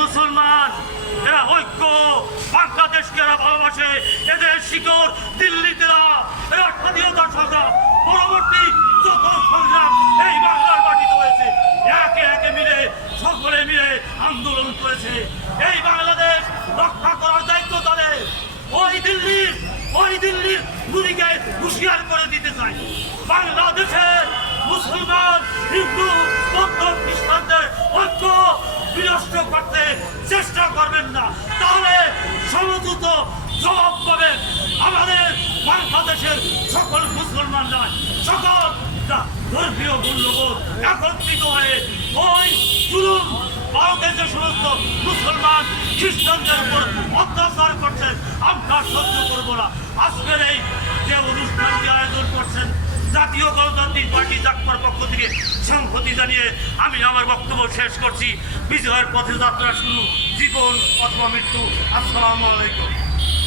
মুসলমান, এরা ঐক্য, বাংলাদেশকে এরা ভালোবাসে, এদের শিকড় দিল্লিতে না, এরা স্বাধীনতা সংগ্রাম পরবর্তী যত সংগ্রাম এই বাংলার মাটিতে হয়েছে, একে একে মিলে সকলে মিলে আন্দোলন করেছে। এই বাংলাদেশ রক্ষা করার দায়িত্ব তাদের। ওই দিল্লির গুলিকে হুঁশিয়ার করে দিতে চাই, বাংলাদেশের মুসলমান, হিন্দু, বৌদ্ধ, খ্রিস্টানদের ঐক্য বিনষ্ট করতে চেষ্টা করবেন না, তাহলে সমতুত জবাব পাবেন আমাদের বাংলাদেশের সকল মুসলমানরা। সকল ধর্মীয় মূল্যবোধ একত্রিত হয়ে ওই জুলুম ভারতের যে সমস্ত মুসলমান খ্রিস্টানদের উপর অত্যাচার করছেন আমরা সহ্য করব না। আজকের এই যে অনুষ্ঠানটি আয়োজন করছেন জাতীয় গণতান্ত্রিক পার্টি জাকপার পক্ষ থেকে সংহতি জানিয়ে আমি আমার বক্তব্য শেষ করছি। বিজয়ের পথে যাত্রা শুরু, জীবন অথবা মৃত্যু। আসসালামু আলাইকুম।